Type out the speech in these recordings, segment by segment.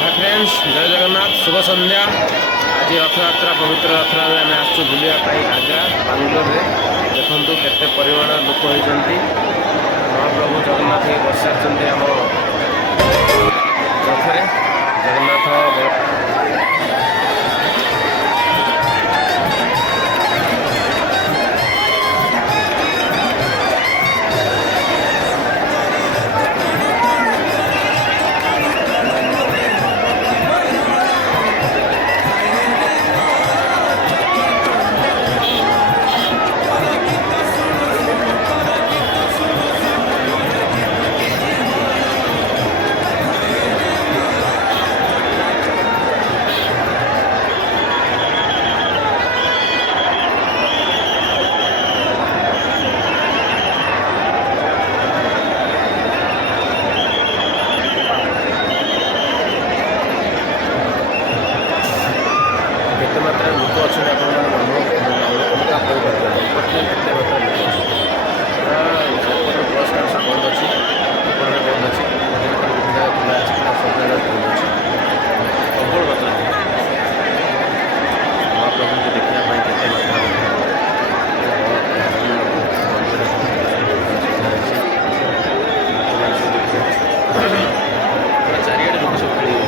Hi friends, जय जगन्नाथ, शुभ संध्या। आज रथयात्रा, पवित्र रथयात्रा आम आसु बुलाई आग्रा बांगलोर में। देखु केते परिमाण लोक होती। महाप्रभु जगन्नाथ बस सारी आम रथरे जगन्नाथ केते मात्रा लोक अच्छे बस बंद अच्छी बंद अच्छी प्रबल मात्रा महाप्रभु को देखापी केते मात्रा चारिड़े लोक सब खेल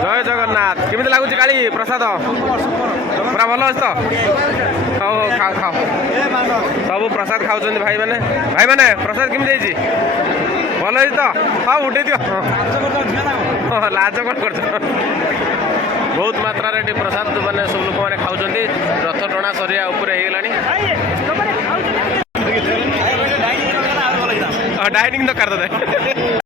जय जगन्नाथ केमी लगुच काली प्रसाद पूरा भल अच्छे तो हौ हौ खाओ खाओ सब प्रसाद खाऊँ भाई मैंने प्रसाद केमी भल है तो हाँ उठे दियो हाँ लाज कौन कर बहुत मात्रा प्रसाद मैंने सब लोक मैंने खाऊँ रथ टणा सरिया डाइनिंग दरकार